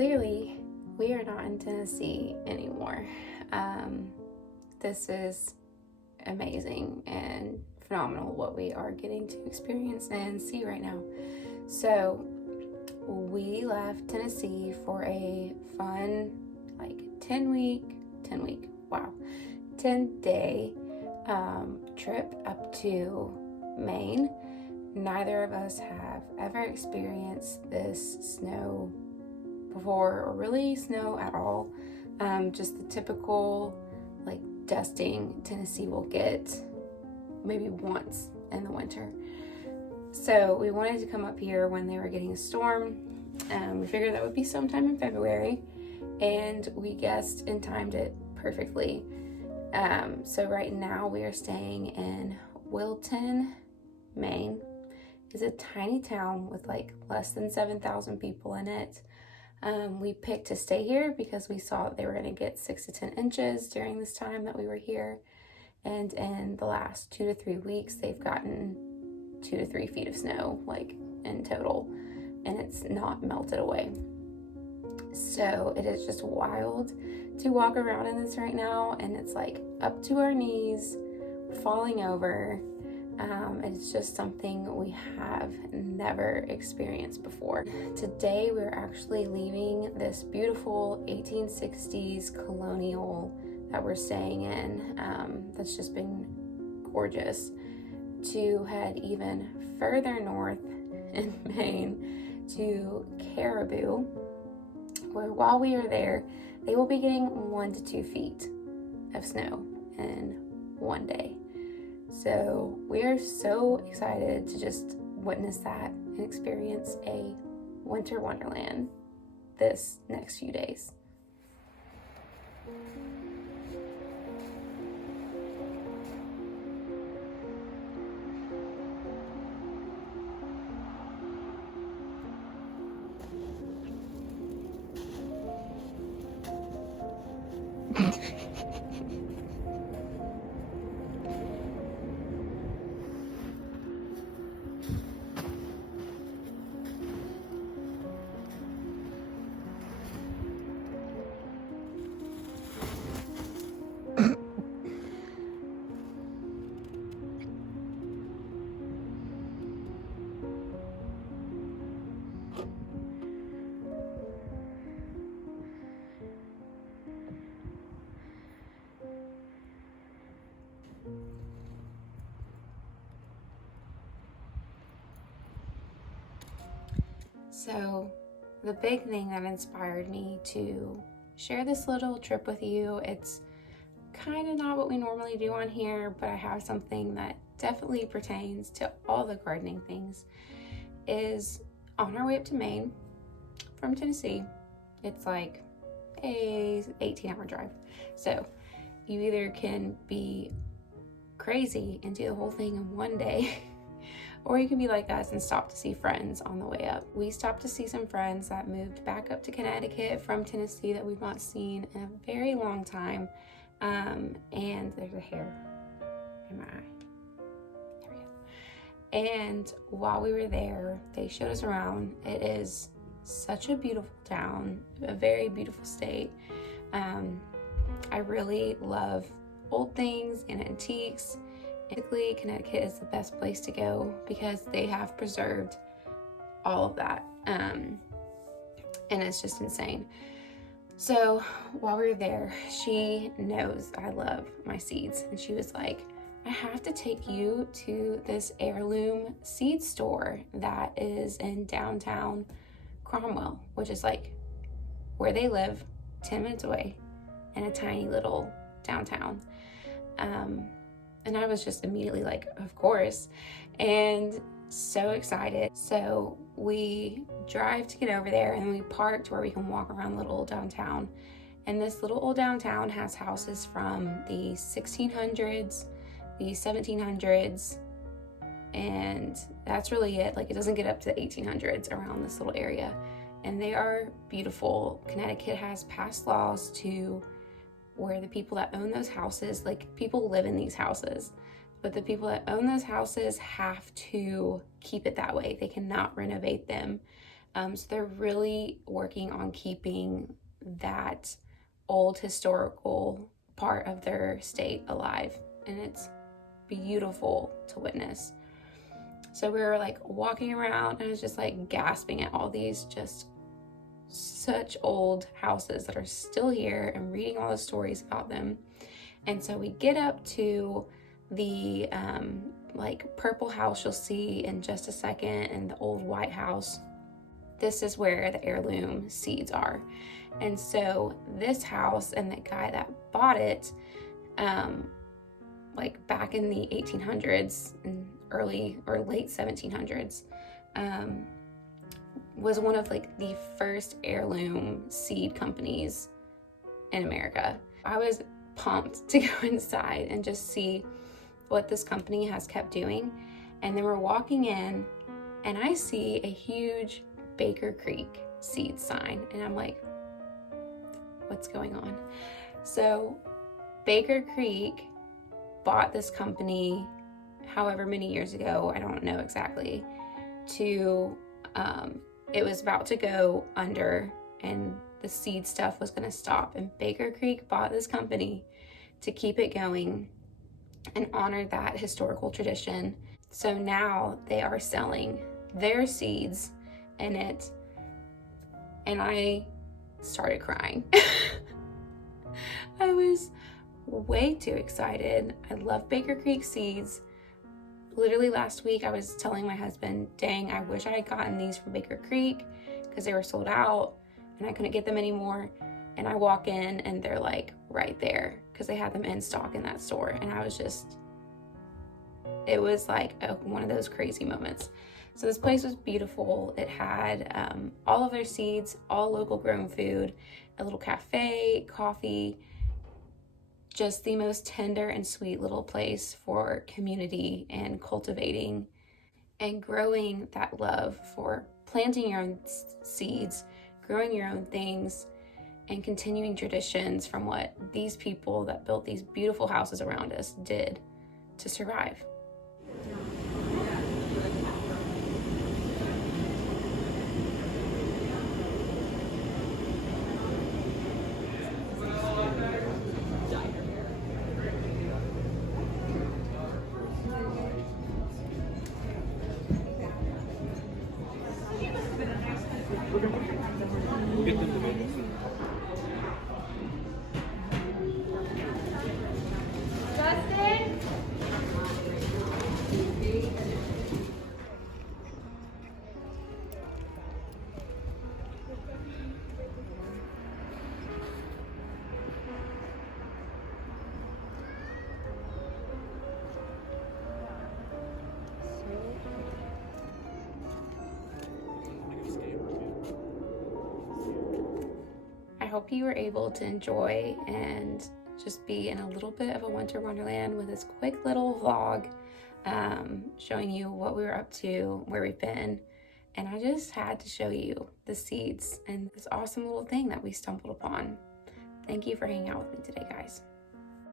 clearly we are not in Tennessee anymore. This is amazing and phenomenal what we are getting to experience and see right now. So we left Tennessee for a fun 10-day trip up to Maine. Neither of us have ever experienced this snow before, or really snow at all. Just the typical dusting Tennessee will get maybe once in the winter. So we wanted to come up here when they were getting a storm. We figured that would be sometime in February, and we guessed and timed it perfectly. So right now we are staying in Wilton, Maine. It's a tiny town with less than 7,000 people in it. We picked to stay here because we saw they were going to get 6 to 10 inches during this time that we were here. And in the last 2 to 3 weeks, they've gotten 2 to 3 feet of snow, in total, and it's not melted away. So it is just wild to walk around in this right now, and it's up to our knees, falling over. It's just something we have never experienced before. Today we're actually leaving this beautiful 1860s colonial that we're staying in, that's just been gorgeous, to head even further north in Maine to Caribou, where while we are there, they will be getting 1 to 2 feet of snow in one day. So we are so excited to just witness that and experience a winter wonderland this next few days. So the big thing that inspired me to share this little trip with you, it's kind of not what we normally do on here, but I have something that definitely pertains to all the gardening things, is on our way up to Maine from Tennessee. It's a 18-hour drive. So you either can be crazy and do the whole thing in one day, or you can be like us and stop to see friends on the way up. We stopped to see some friends that moved back up to Connecticut from Tennessee that we've not seen in a very long time. And there's a hair in my eye. There we go. And while we were there, they showed us around. It is such a beautiful town, a very beautiful state. I really love old things and antiques. Basically, Connecticut is the best place to go because they have preserved all of that, and it's just insane. So while we were there, she knows I love my seeds, and she was like, I have to take you to this heirloom seed store that is in downtown Cromwell, which is where they live, 10 minutes away in a tiny little downtown. And I was just immediately of course, and so excited. So we drive to get over there, and we parked where we can walk around the little old downtown. And this little old downtown has houses from the 1600s, the 1700s, and that's really it. It doesn't get up to the 1800s around this little area, and they are beautiful. Connecticut has passed laws to where the people that own those houses, people live in these houses, but the people that own those houses have to keep it that way. They cannot renovate them. So they're really working on keeping that old historical part of their state alive, and it's beautiful to witness. So we were like walking around, and I was just like gasping at all these just such old houses that are still here and reading all the stories about them. And so we get up to the like purple house you'll see in just a second, and the old white house. This is where the heirloom seeds are. And so this house and the guy that bought it, like back in the 1800s and early or late 1700s, was one of like the first heirloom seed companies in America. I was pumped to go inside and just see what this company has kept doing. And then we're walking in, and I see a huge Baker Creek seed sign, and I'm like, what's going on? So Baker Creek bought this company however many years ago, I don't know exactly, to it was about to go under, and the seed stuff was going to stop, and Baker Creek bought this company to keep it going and honor that historical tradition. So now they are selling their seeds in it, and I started crying. I was way too excited. I love Baker Creek seeds. Literally last week I was telling my husband, dang, I wish I had gotten these from Baker Creek because they were sold out and I couldn't get them anymore. And I walk in and they're like right there because they had them in stock in that store. And I was just, it was like one of those crazy moments. So this place was beautiful. It had all of their seeds, all local grown food, a little cafe, coffee, just the most tender and sweet little place for community and cultivating and growing that love for planting your own seeds, growing your own things, and continuing traditions from what these people that built these beautiful houses around us did to survive. We'll get them to make it. Justin? I hope you were able to enjoy and just be in a little bit of a winter wonderland with this quick little vlog showing you what we were up to, where we've been. And I just had to show you the seeds and this awesome little thing that we stumbled upon. Thank you for hanging out with me today, guys.